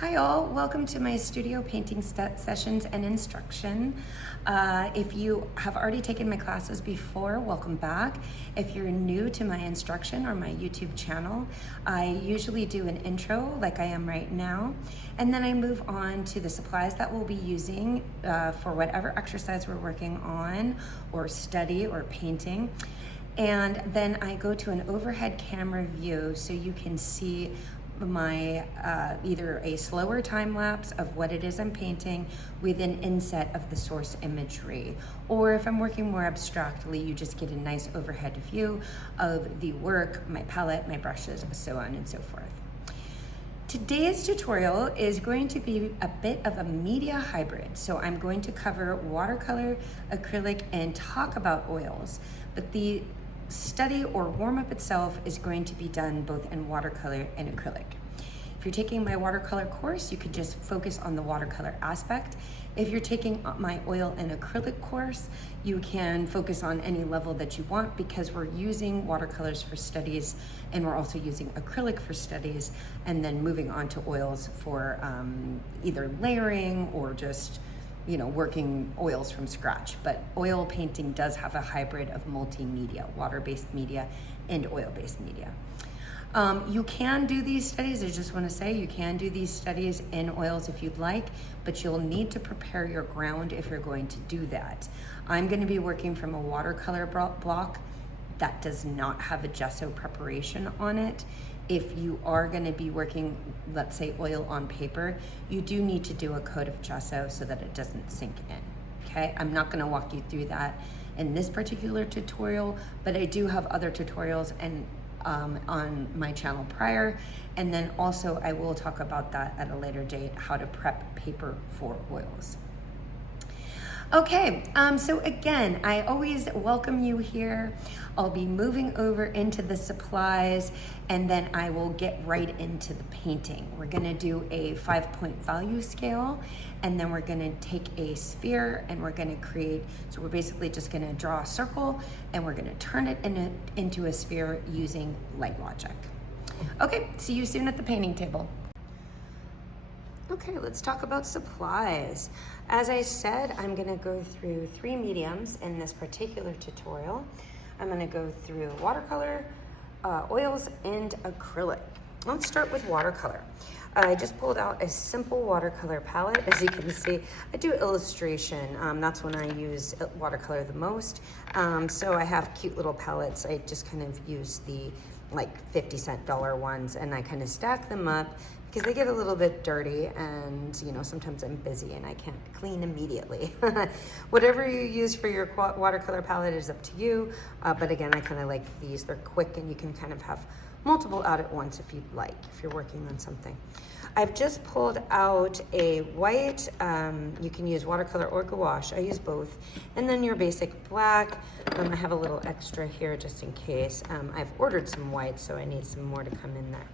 Hi all, welcome to my studio painting sessions and instruction. If you have already taken my classes before, welcome back. If you're new to my instruction or my YouTube channel, I usually do an intro like I am right now, and then I move on to the supplies that we'll be using for whatever exercise we're working on or study or painting. And then I go to an overhead camera view so you can see my either a slower time lapse of what it is I'm painting with an inset of the source imagery, or if I'm working more abstractly, you just get a nice overhead view of the work, my palette, my brushes, so on and so forth. Today's tutorial is going to be a bit of a media hybrid, so I'm going to cover watercolor, acrylic, and talk about oils, but the study or warm-up itself is going to be done both in watercolor and acrylic. If you're taking my watercolor course, you could just focus on the watercolor aspect. If you're taking my oil and acrylic course, you can focus on any level that you want because we're using watercolors for studies and we're also using acrylic for studies, and then moving on to oils for either layering or just working oils from scratch. But oil painting does have a hybrid of multimedia, water-based media and oil-based media. You can do these studies, I just want to say, you can do these studies in oils if you'd like, but you'll need to prepare your ground if you're going to do that. I'm going to be working from a watercolor block that does not have a gesso preparation on it. If you are going to be working, let's say, oil on paper, you do need to do a coat of gesso so that it doesn't sink in, okay? I'm not going to walk you through that in this particular tutorial, but I do have other tutorials and on my channel prior, and then also I will talk about that at a later date, how to prep paper for oils. Okay, so again, I always welcome you here. I'll be moving over into the supplies, and then I will get right into the painting. We're gonna do a 5-point value scale, and then we're gonna take a sphere and we're gonna create, so we're basically just gonna draw a circle and we're gonna turn it into a sphere using light logic. Okay, see you soon at the painting table. Okay, let's talk about supplies. As I said, I'm gonna go through 3 mediums in this particular tutorial. I'm gonna go through watercolor, oils, and acrylic. Let's start with watercolor. I just pulled out a simple watercolor palette. As you can see, I do illustration. That's when I use watercolor the most. So I have cute little palettes. I just kind of use the 50-cent dollar ones, and I kind of stack them up because they get a little bit dirty, and sometimes I'm busy and I can't clean immediately. Whatever you use for your watercolor palette is up to you, but again, I kind of like these. They're quick and you can kind of have multiple out at once if you'd like, if you're working on something. I've just pulled out a white, you can use watercolor or gouache, I use both, and then your basic black. I have a little extra here just in case. I've ordered some white, so I need some more to come in there.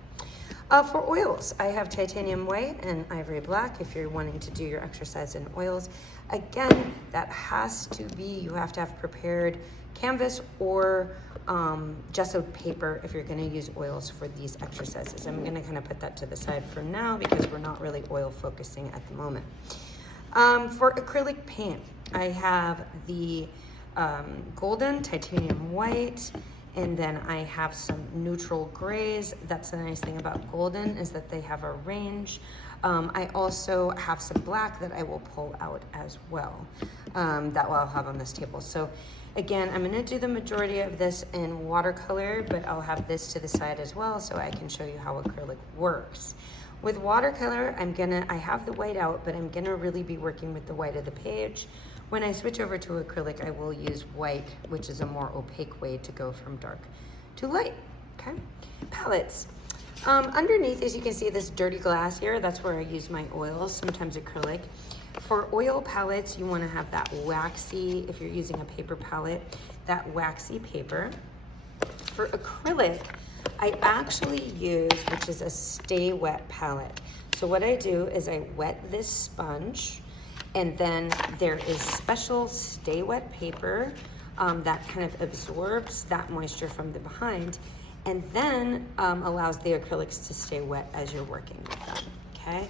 For oils, I have titanium white and ivory black if you're wanting to do your exercise in oils. Again, that has to be, you have to have prepared canvas or gessoed paper if you're going to use oils for these exercises. I'm going to kind of put that to the side for now because we're not really oil focusing at the moment. For acrylic paint, I have the golden titanium white, and then I have some neutral grays. That's the nice thing about golden, is that they have a range. I also have some black that I will pull out as well, that I'll have on this table. So again, I'm gonna do the majority of this in watercolor, but I'll have this to the side as well so I can show you how acrylic works. With watercolor, I have the white out, but I'm gonna really be working with the white of the page. When I switch over to acrylic, I will use white, which is a more opaque way to go from dark to light, okay? Palettes. Underneath, as you can see, this dirty glass here, that's where I use my oils, sometimes acrylic. For oil palettes, you wanna have that waxy, if you're using a paper palette, that waxy paper. For acrylic, I actually use, which is a Stay Wet palette. So what I do is I wet this sponge, and then there is special Stay Wet paper that kind of absorbs that moisture from the behind, and then allows the acrylics to stay wet as you're working with them. Okay,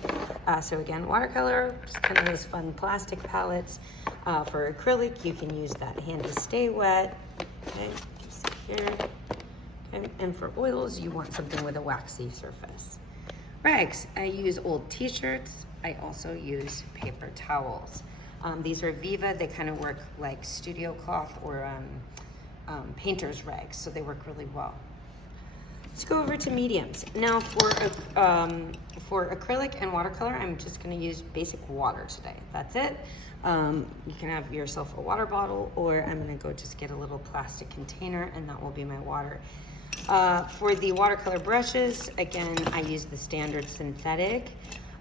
so again, watercolor, just kind of those fun plastic palettes. For acrylic, you can use that Handy Stay Wet. Okay, just here. Okay, and for oils, you want something with a waxy surface. Rags, I use old t-shirts. I also use paper towels. These are Viva. They kind of work like studio cloth or painter's rags, so they work really well. Let's go over to mediums. Now for acrylic and watercolor, I'm just gonna use basic water today. That's it. You can have yourself a water bottle, or I'm gonna go just get a little plastic container and that will be my water. For the watercolor brushes, again, I use the standard synthetic.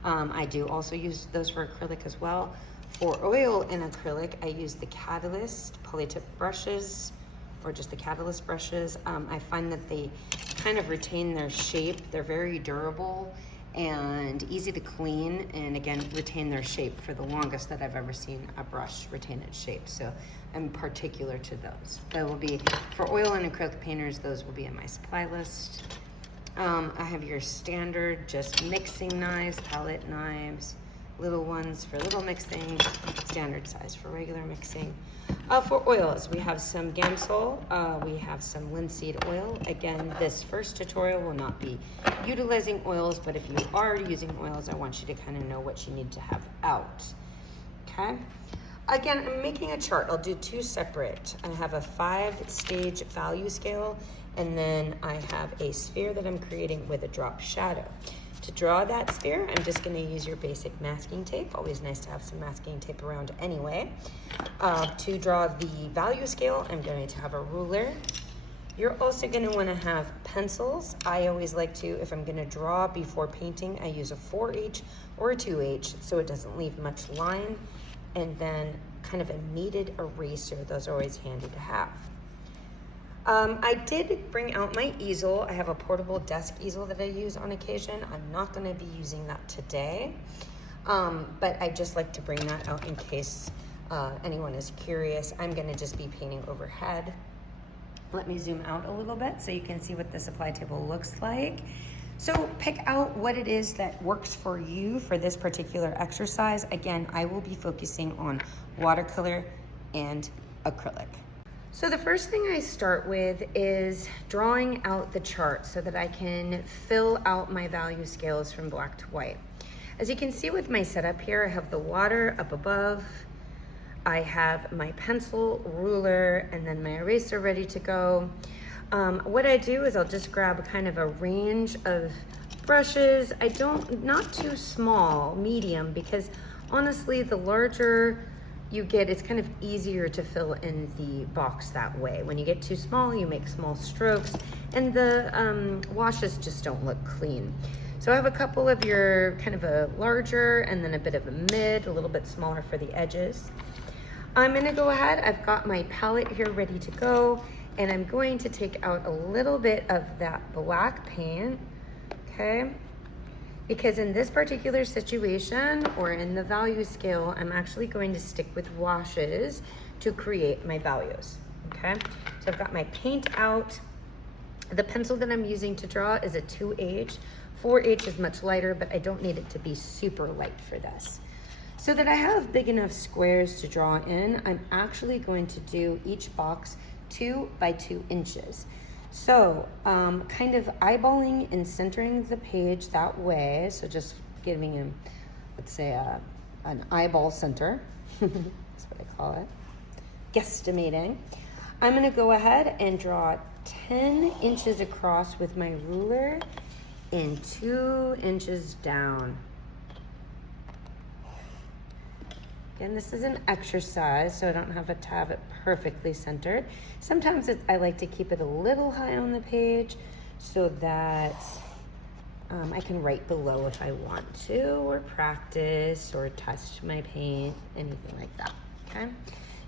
I do also use those for acrylic as well. For oil and acrylic, I use the Catalyst polytip brushes, or just the Catalyst brushes. I find that they kind of retain their shape. They're very durable and easy to clean, and again, retain their shape for the longest that I've ever seen a brush retain its shape. So I'm particular to those. That will be, for oil and acrylic painters, those will be in my supply list. I have your standard just mixing knives, palette knives, little ones for little mixing, standard size for regular mixing. For oils, we have some Gamsol, we have some linseed oil. Again, this first tutorial will not be utilizing oils, but if you are using oils, I want you to kind of know what you need to have out, okay? Again, I'm making a chart. I'll do two separate. I have a 5-stage value scale, and then I have a sphere that I'm creating with a drop shadow. To draw that sphere, I'm just going to use your basic masking tape. Always nice to have some masking tape around anyway. To draw the value scale, I'm going to have a ruler. You're also going to want to have pencils. I always like to, if I'm going to draw before painting, I use a 4H or a 2H so it doesn't leave much line. And then kind of a kneaded eraser. Those are always handy to have. I did bring out my easel. I have a portable desk easel that I use on occasion. I'm not going to be using that today, but I just like to bring that out in case anyone is curious. I'm going to just be painting overhead. Let me zoom out a little bit so you can see what the supply table looks like. So pick out what it is that works for you for this particular exercise. Again, I will be focusing on watercolor and acrylic. So the first thing I start with is drawing out the chart so that I can fill out my value scales from black to white. As you can see with my setup here, I have the water up above, I have my pencil, ruler, and then my eraser ready to go. What I do is I'll just grab kind of a range of brushes. Not too small, medium, because honestly, the larger you get, it's kind of easier to fill in the box that way. When you get too small, you make small strokes, and the washes just don't look clean. So I have a couple of your kind of a larger, and then a bit of a mid, a little bit smaller for the edges. I'm gonna go ahead, I've got my palette here ready to go, and I'm going to take out a little bit of that black paint, okay? Because in this particular situation, or in the value scale, I'm actually going to stick with washes to create my values, okay? So I've got my paint out. The pencil that I'm using to draw is a 2H. 4H is much lighter, but I don't need it to be super light for this. So that I have big enough squares to draw in, I'm actually going to do each box 2 by 2 inches. So kind of eyeballing and centering the page that way. So just giving him, let's say, an eyeball center. That's what I call it. Guesstimating. I'm gonna go ahead and draw 10 inches across with my ruler and 2 inches down. Again, this is an exercise, so I don't have to have it perfectly centered. Sometimes I like to keep it a little high on the page so that I can write below if I want to, or practice, or touch my paint, anything like that, okay?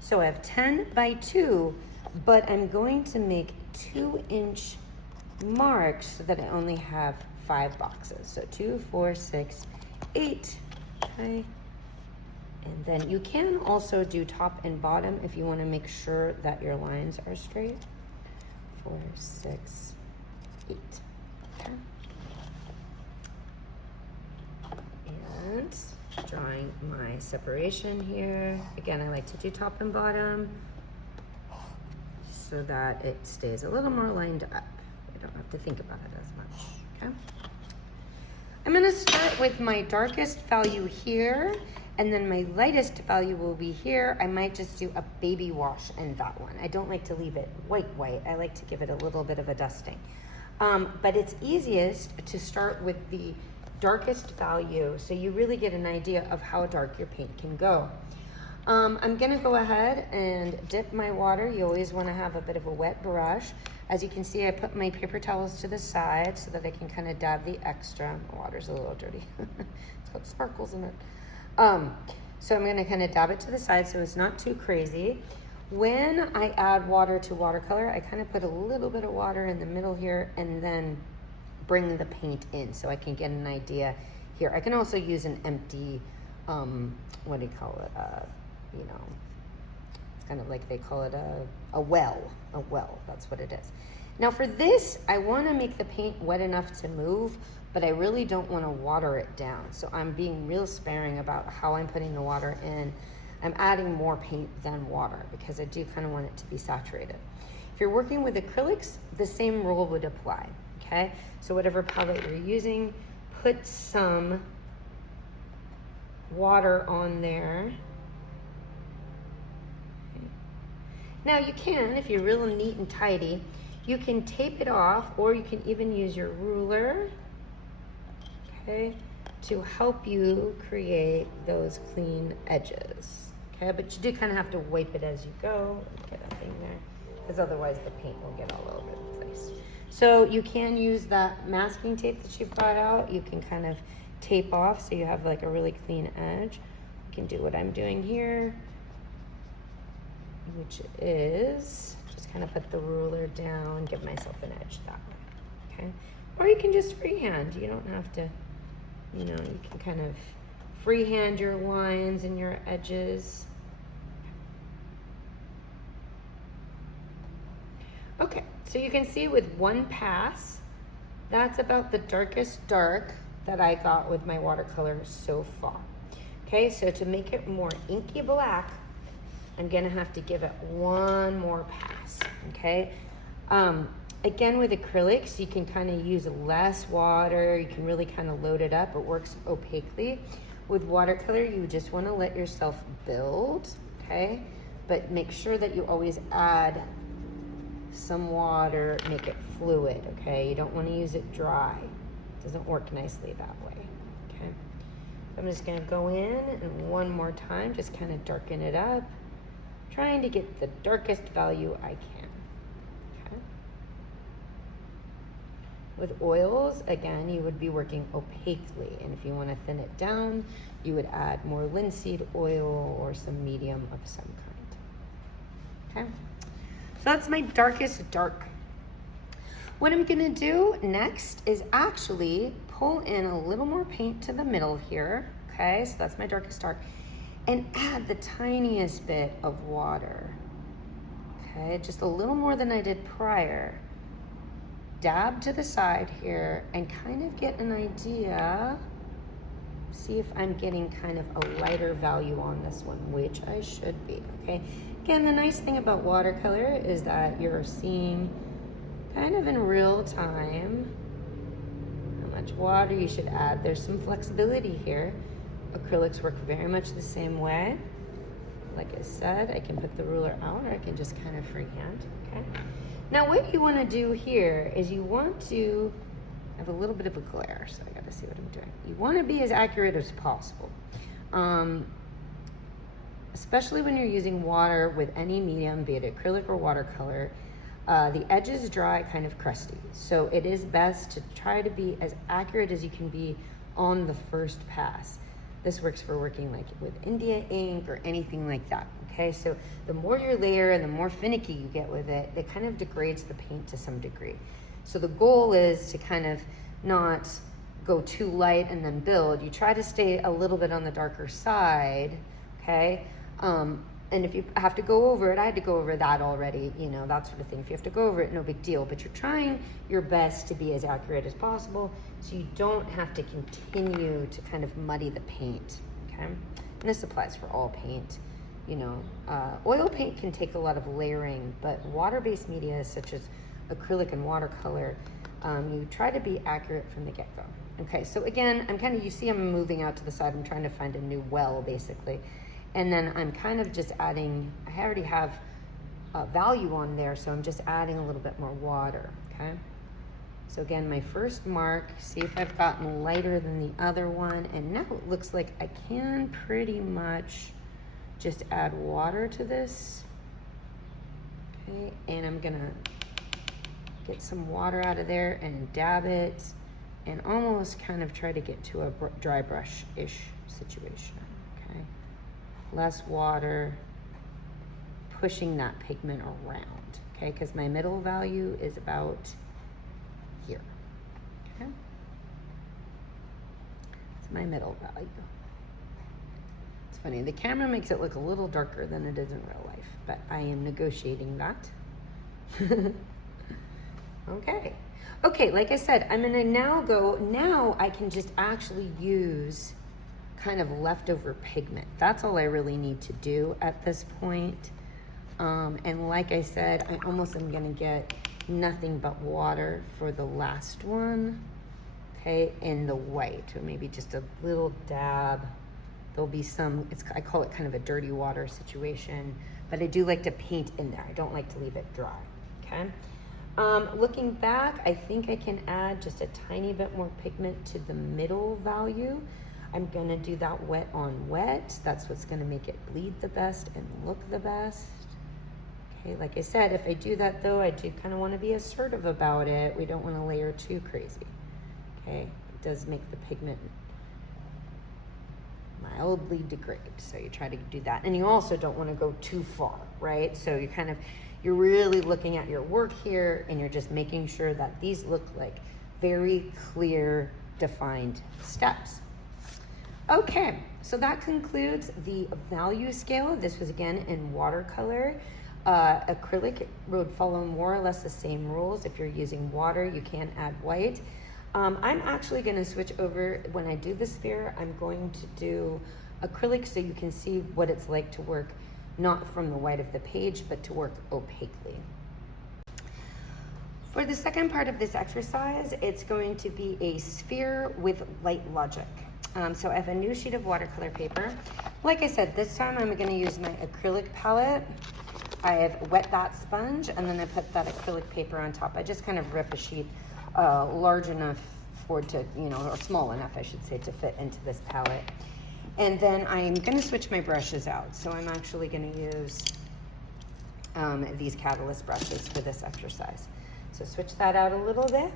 So I have 10 by 2, but I'm going to make 2-inch marks so that I only have 5 boxes. So 2, 4, 6, 8, okay? And then you can also do top and bottom if you want to make sure that your lines are straight. 4, 6, 8. Okay. once, drawing my separation here. Again, I like to do top and bottom so that it stays a little more lined up. I don't have to think about it as much, okay? I'm gonna start with my darkest value here, and then my lightest value will be here. I might just do a baby wash in that one. I don't like to leave it white. I like to give it a little bit of a dusting. But it's easiest to start with the darkest value so you really get an idea of how dark your paint can go. I'm gonna go ahead and dip my water. You always wanna have a bit of a wet brush. As you can see, I put my paper towels to the side so that I can kind of dab the extra. The water's a little dirty. It's got sparkles in it. So I'm gonna kind of dab it to the side so it's not too crazy. When I add water to watercolor, I kind of put a little bit of water in the middle here and then bring the paint in so I can get an idea here. I can also use an empty, what do you call it? You know, it's kind of like they call it a well, that's what it is. Now for this, I wanna make the paint wet enough to move, but I really don't wanna water it down. So I'm being real sparing about how I'm putting the water in. I'm adding more paint than water because I do kind of want it to be saturated. If you're working with acrylics, the same rule would apply, okay? So whatever palette you're using, put some water on there. Okay. Now you can, if you're real neat and tidy, you can tape it off or you can even use your ruler, okay, to help you create those clean edges. Okay, but you do kind of have to wipe it as you go. Get a thing there, because otherwise the paint will get all over the place. So you can use that masking tape that you've got out. You can kind of tape off so you have like a really clean edge. You can do what I'm doing here, which is just kind of put the ruler down, give myself an edge that way, okay? Or you can just freehand. You don't have to, you know, you can kind of freehand your lines and your edges. Okay, so you can see with one pass, that's about the darkest dark that I got with my watercolor so far. Okay, so to make it more inky black, I'm gonna have to give it one more pass, okay? Again, with acrylics, you can kind of use less water. You can really kind of load it up. It works opaquely. With watercolor, you just want to let yourself build, okay? But make sure that you always add some water, make it fluid, okay? You don't want to use it dry. It doesn't work nicely that way, okay? I'm just going to go in and one more time, just kind of darken it up, trying to get the darkest value I can. With oils, again, you would be working opaquely, and if you want to thin it down, you would add more linseed oil or some medium of some kind. Okay, so that's my darkest dark. What I'm gonna do next is actually pull in a little more paint to the middle here, okay, so that's my darkest dark, and add the tiniest bit of water, okay, just a little more than I did prior. Dab to the side here and kind of get an idea, see if I'm getting kind of a lighter value on this one, which I should be, okay? Again, the nice thing about watercolor is that you're seeing kind of in real time how much water you should add. There's some flexibility here. Acrylics work very much the same way. Like I said, I can put the ruler out or I can just kind of freehand, okay? Now what you want to do here is you want to have a little bit of a glare, so I got to see what I'm doing. You want to be as accurate as possible, especially when you're using water with any medium, be it acrylic or watercolor. The edges dry kind of crusty, so it is best to try to be as accurate as you can be on the first pass. This works for working like with India ink or anything like that, okay? So the more you layer and the more finicky you get with it, it kind of degrades the paint to some degree. So the goal is to kind of not go too light and then build. You try to stay a little bit on the darker side, okay? And if you have to go over it, I had to go over that already, you know, that sort of thing. If you have to go over it, no big deal. But you're trying your best to be as accurate as possible so you don't have to continue to kind of muddy the paint, okay? And this applies for all paint. You know, oil paint can take a lot of layering, but water-based media such as acrylic and watercolor, you try to be accurate from the get-go. Okay, so again, you see I'm moving out to the side. I'm trying to find a new well, basically. And then I'm kind of just adding, I already have a value on there, so I'm just adding a little bit more water, okay? So again, my first mark, see if I've gotten lighter than the other one, and now it looks like I can pretty much just add water to this, okay? And I'm gonna get some water out of there and dab it, and almost kind of try to get to a dry brush-ish situation, okay? Less water, pushing that pigment around, okay? Because my middle value is about here, okay? It's my middle value. It's funny, the camera makes it look a little darker than it is in real life, but I am negotiating that. Okay, like I said, I'm gonna now I can just actually use kind of leftover pigment. That's all I really need to do at this point. And like I said, I almost am gonna get nothing but water for the last one, okay, in the white, or maybe just a little dab. There'll be some, I call it kind of a dirty water situation, but I do like to paint in there. I don't like to leave it dry, okay? Looking back, I think I can add just a tiny bit more pigment to the middle value. I'm gonna do that wet on wet. That's what's gonna make it bleed the best and look the best. Okay, like I said, if I do that though, I do kind of wanna be assertive about it. We don't wanna layer too crazy, okay? It does make the pigment mildly degrade, so you try to do that. And you also don't wanna go too far, right? So you're really looking at your work here, and you're just making sure that these look like very clear, defined steps. Okay, so that concludes the value scale. This was again in watercolor. Acrylic would follow more or less the same rules. If you're using water, you can add white. I'm actually gonna switch over, when I do the sphere, I'm going to do acrylic so you can see what it's like to work not from the white of the page, but to work opaquely. For the second part of this exercise, it's going to be a sphere with light logic. So I have a new sheet of watercolor paper. Like I said, this time I'm gonna use my acrylic palette. I have wet that sponge, and then I put that acrylic paper on top. I just kind of rip a sheet large enough for it to, or small enough, I should say, to fit into this palette. And then I'm gonna switch my brushes out. So I'm actually gonna use these Catalyst brushes for this exercise. So switch that out a little bit.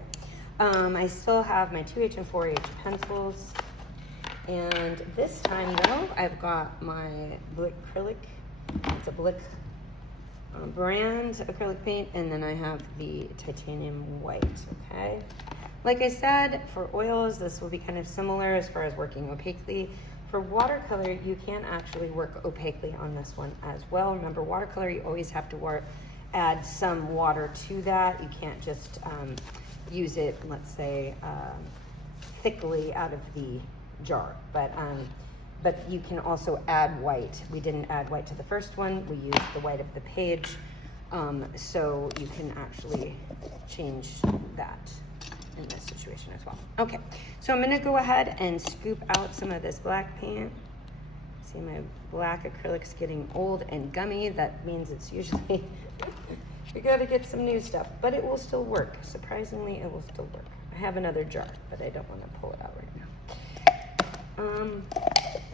I still have my 2H and 4H pencils. And this time though, I've got my Blick acrylic. It's a Blick brand acrylic paint, and then I have the titanium white, okay? Like I said, for oils, this will be kind of similar as far as working opaquely. For watercolor, you can actually work opaquely on this one as well. Remember, watercolor, you always have to add some water to that. You can't just use it, let's say, thickly out of the jar. But you can also add white. We didn't add white to the first one. We used the white of the page. So you can actually change that in this situation as well. Okay, so I'm gonna go ahead and scoop out some of this black paint. See, my black acrylic's getting old and gummy. That means it's usually, we gotta get some new stuff, but it will still work. Surprisingly, it will still work. I have another jar, but I don't wanna pull it out right now.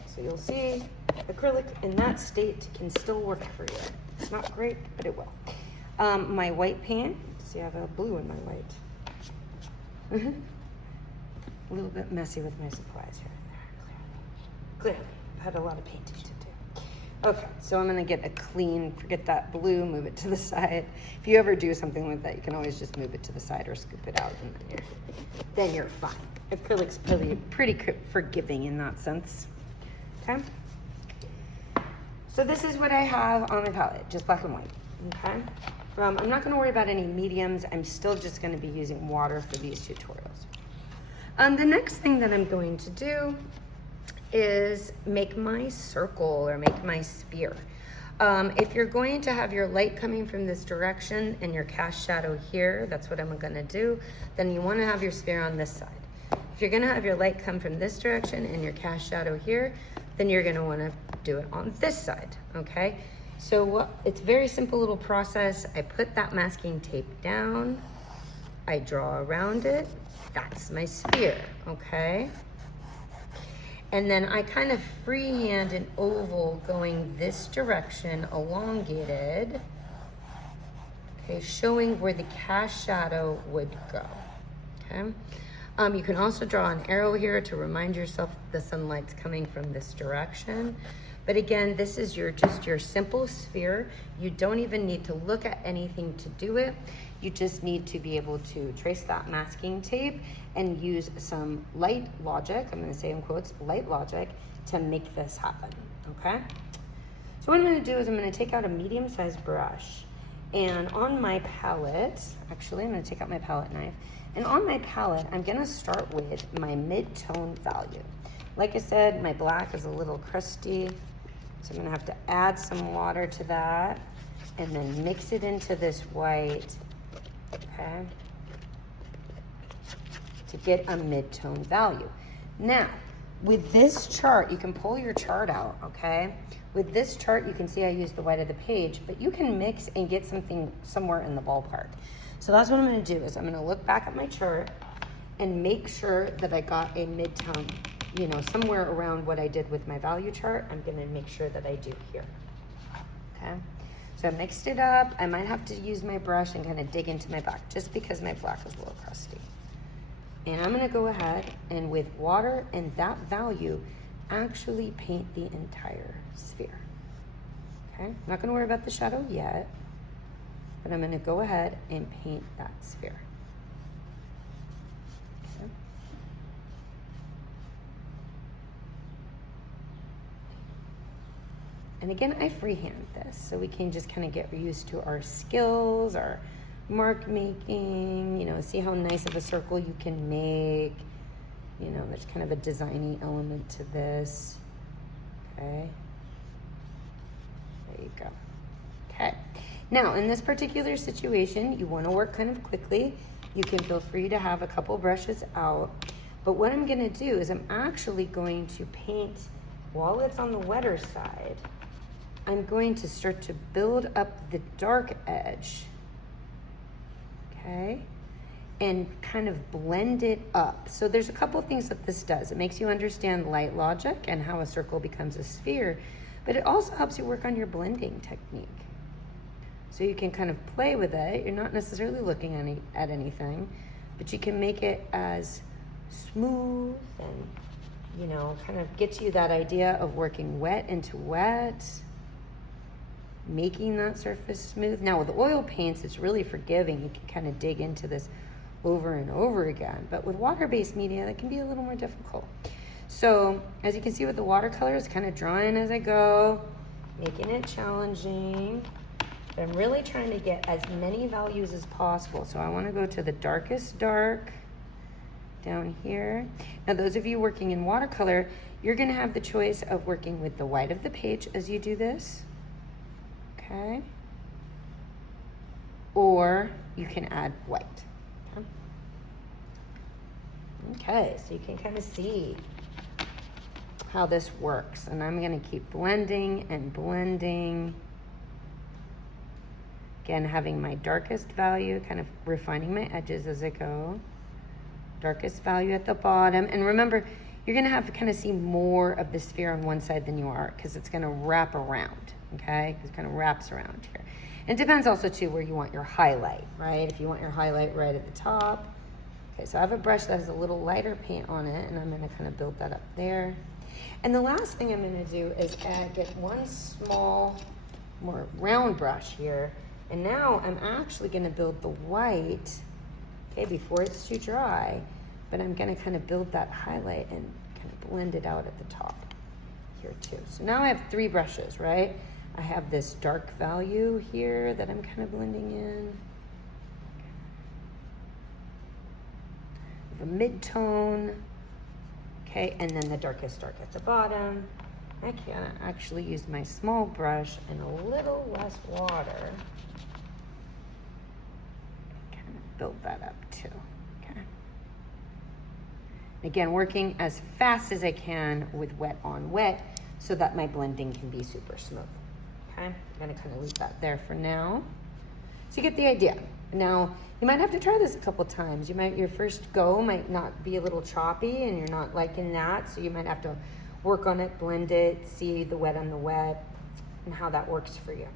So you'll see acrylic in that state can still work for you. It's not great, but it will. My white paint, see, I have a blue in my white. A little bit messy with my supplies here and there, clearly. I've had a lot of painting to do. Okay, so I'm gonna get a clean, forget that blue, move it to the side. If you ever do something like that, you can always just move it to the side or scoop it out, and then you're fine. Acrylic's pretty forgiving in that sense, okay? So this is what I have on my palette, just black and white, okay? I'm not gonna worry about any mediums. I'm still just gonna be using water for these tutorials. The next thing that I'm going to do is make my circle or make my sphere. If you're going to have your light coming from this direction and your cast shadow here, that's what I'm gonna do, then you wanna have your sphere on this side. If you're gonna have your light come from this direction and your cast shadow here, then you're gonna wanna do it on this side, okay? So it's a very simple little process. I put that masking tape down, I draw around it, that's my sphere, okay? And then I kind of freehand an oval going this direction, elongated, okay, showing where the cast shadow would go, okay? You can also draw an arrow here to remind yourself the sunlight's coming from this direction. But again, this is just your simple sphere. You don't even need to look at anything to do it. You just need to be able to trace that masking tape and use some light logic, I'm gonna say in quotes, light logic, to make this happen, okay? So what I'm gonna do is I'm gonna take out a medium-sized brush, and on my palette, actually I'm gonna take out my palette knife, and on my palette, I'm gonna start with my mid-tone value. Like I said, my black is a little crusty, so I'm gonna have to add some water to that and then mix it into this white, okay, to get a mid-tone value. Now, with this chart, you can pull your chart out, okay? With this chart, you can see I use the white of the page, but you can mix and get something somewhere in the ballpark. So that's what I'm gonna do, is I'm gonna look back at my chart and make sure that I got a mid-tone, you know, somewhere around what I did with my value chart. I'm gonna make sure that I do here, okay? So I mixed it up. I might have to use my brush and kind of dig into my black, just because my black is a little crusty. And I'm gonna go ahead and with water and that value, actually paint the entire sphere, okay? I'm not gonna worry about the shadow yet, but I'm gonna go ahead and paint that sphere. Okay. And again, I freehand this, so we can just kind of get used to our skills, our mark making, you know, see how nice of a circle you can make. You know, there's kind of a designy element to this, okay? There you go. Okay, now in this particular situation, you wanna work kind of quickly. You can feel free to have a couple brushes out, but what I'm gonna do is I'm actually going to paint, while it's on the wetter side, I'm going to start to build up the dark edge, okay? And kind of blend it up. So there's a couple of things that this does. It makes you understand light logic and how a circle becomes a sphere, but it also helps you work on your blending technique. So you can kind of play with it. You're not necessarily looking at anything, but you can make it as smooth and, you know, kind of get you that idea of working wet into wet, making that surface smooth. Now with oil paints, it's really forgiving. You can kind of dig into this over and over again. But with water-based media, that can be a little more difficult. So as you can see with the watercolors, kind of drawing as I go, making it challenging. But I'm really trying to get as many values as possible. So I want to go to the darkest dark down here. Now those of you working in watercolor, you're going to have the choice of working with the white of the page as you do this. Okay, or you can add white. Okay, so you can kind of see how this works, and I'm going to keep blending and blending. Again, having my darkest value, kind of refining my edges as I go. Darkest value at the bottom, and remember, you're going to have to kind of see more of the sphere on one side than you are, because it's going to wrap around. Okay, it kind of wraps around here. And it depends also too where you want your highlight, right? If you want your highlight right at the top. Okay, so I have a brush that has a little lighter paint on it, and I'm gonna kind of build that up there. And the last thing I'm gonna do is get one small, more round brush here. And now I'm actually gonna build the white, okay, before it's too dry, but I'm gonna kind of build that highlight and kind of blend it out at the top here too. So now I have 3 brushes, right? I have this dark value here that I'm kind of blending in. The mid-tone, okay, and then the darkest dark at the bottom. I can actually use my small brush and a little less water. Kind of build that up too, okay. Again, working as fast as I can with wet on wet so that my blending can be super smooth, okay. I'm gonna kind of leave that there for now. So you get the idea. Now, you might have to try this a couple times. Your first go might not be a little choppy and you're not liking that, so you might have to work on it, blend it, see the wet on the wet, and how that works for you.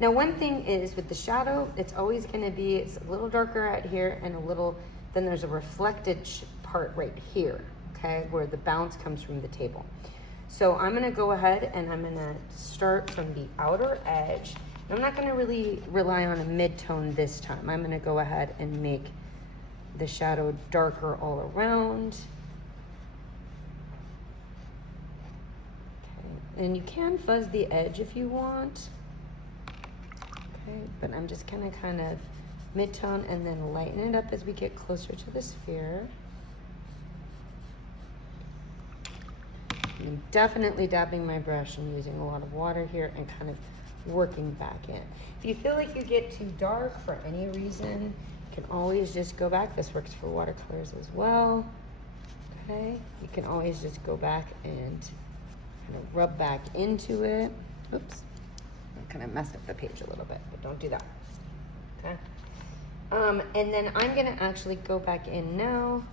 Now, one thing is with the shadow, it's always gonna be, it's a little darker out here and a little, then there's a reflected part right here, okay, where the bounce comes from the table. So I'm gonna go ahead and I'm gonna start from the outer edge. I'm not gonna really rely on a mid-tone this time. I'm gonna go ahead and make the shadow darker all around. Okay. And you can fuzz the edge if you want. Okay, but I'm just gonna kind of mid-tone and then lighten it up as we get closer to the sphere. I'm definitely dabbing my brush and using a lot of water here and kind of working back in. If you feel like you get too dark for any reason, you can always just go back. This works for watercolors as well. Okay, you can always just go back and kind of rub back into it. Oops, I kind of messed up the page a little bit, but don't do that. Okay. And then I'm gonna actually go back in now,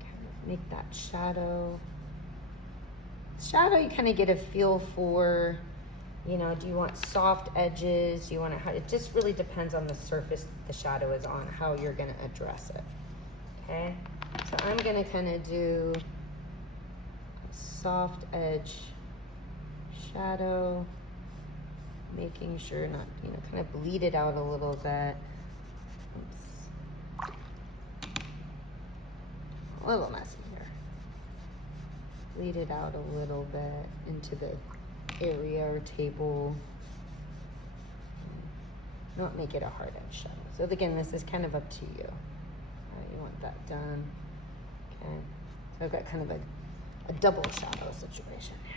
kind of make that shadow. Shadow, you kind of get a feel for, you know, do you want soft edges? Do you want to, it just really depends on the surface the shadow is on, how you're going to address it. Okay, so I'm going to kind of do a soft edge shadow, making sure not, you know, kind of bleed it out a little bit. Oops. A little messy here. Bleed it out a little bit into the area or table. Not make it a hard edge shadow. So again, this is kind of up to you. You want that done. Okay. So I've got kind of a double shadow situation here.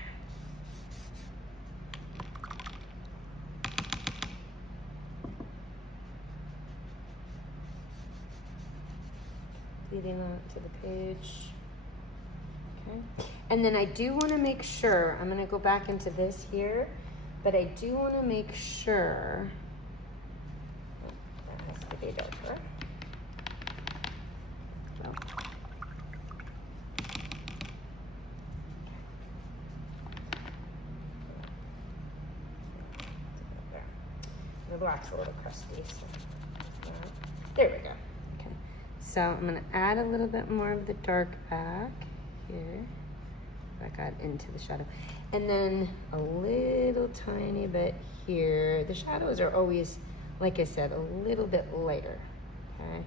Leading that to the page. Okay. And then I do want to make sure, I'm going to go back into this here, but I do want to make sure, that has to be darker. No. The black's a little crusty, so there we go. Okay. So I'm going to add a little bit more of the dark back here. Back out into the shadow. And then a little tiny bit here. The shadows are always, like I said, a little bit lighter. Okay. Kind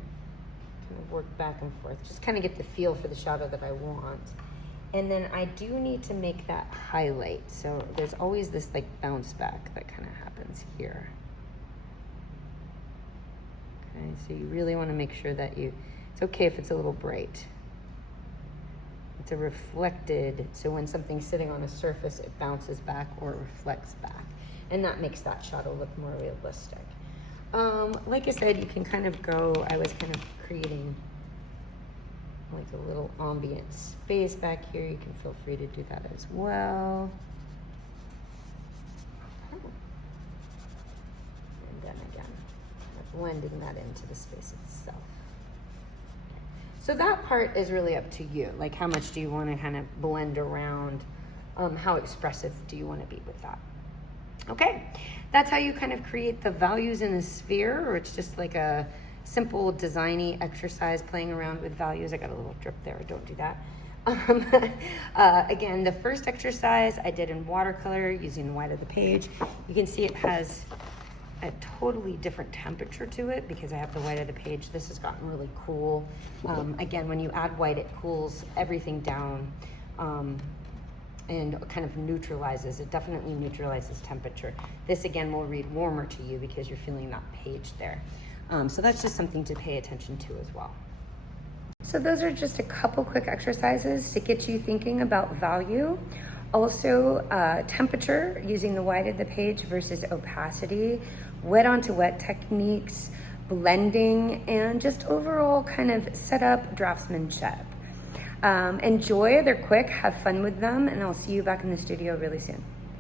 of work back and forth. Just kind of get the feel for the shadow that I want. And then I do need to make that highlight. So there's always this like bounce back that kind of happens here. Okay, so you really want to make sure that it's okay if it's a little bright. It's a reflected, so when something's sitting on a surface, it bounces back or reflects back. And that makes that shadow look more realistic. Like I said, you can kind of go, I was kind of creating like a little ambient space back here. You can feel free to do that as well. And then again, kind of blending that into the space itself. So that part is really up to you. Like how much do you want to kind of blend around? How expressive do you want to be with that? Okay, that's how you kind of create the values in a sphere, or it's just like a simple designy exercise playing around with values. I got a little drip there, don't do that. Again, the first exercise I did in watercolor using the white of the page. You can see it has a totally different temperature to it because I have the white of the page. This has gotten really cool. Again, when you add white, it cools everything down. and kind of neutralizes, it definitely neutralizes temperature. This again will read warmer to you because you're feeling that page there. So that's just something to pay attention to as well. So those are just a couple quick exercises to get you thinking about value. Also, temperature, using the white of the page versus opacity, wet onto wet techniques, blending, and just overall kind of setup draftsmanship. Enjoy, they're quick, have fun with them, and I'll see you back in the studio really soon.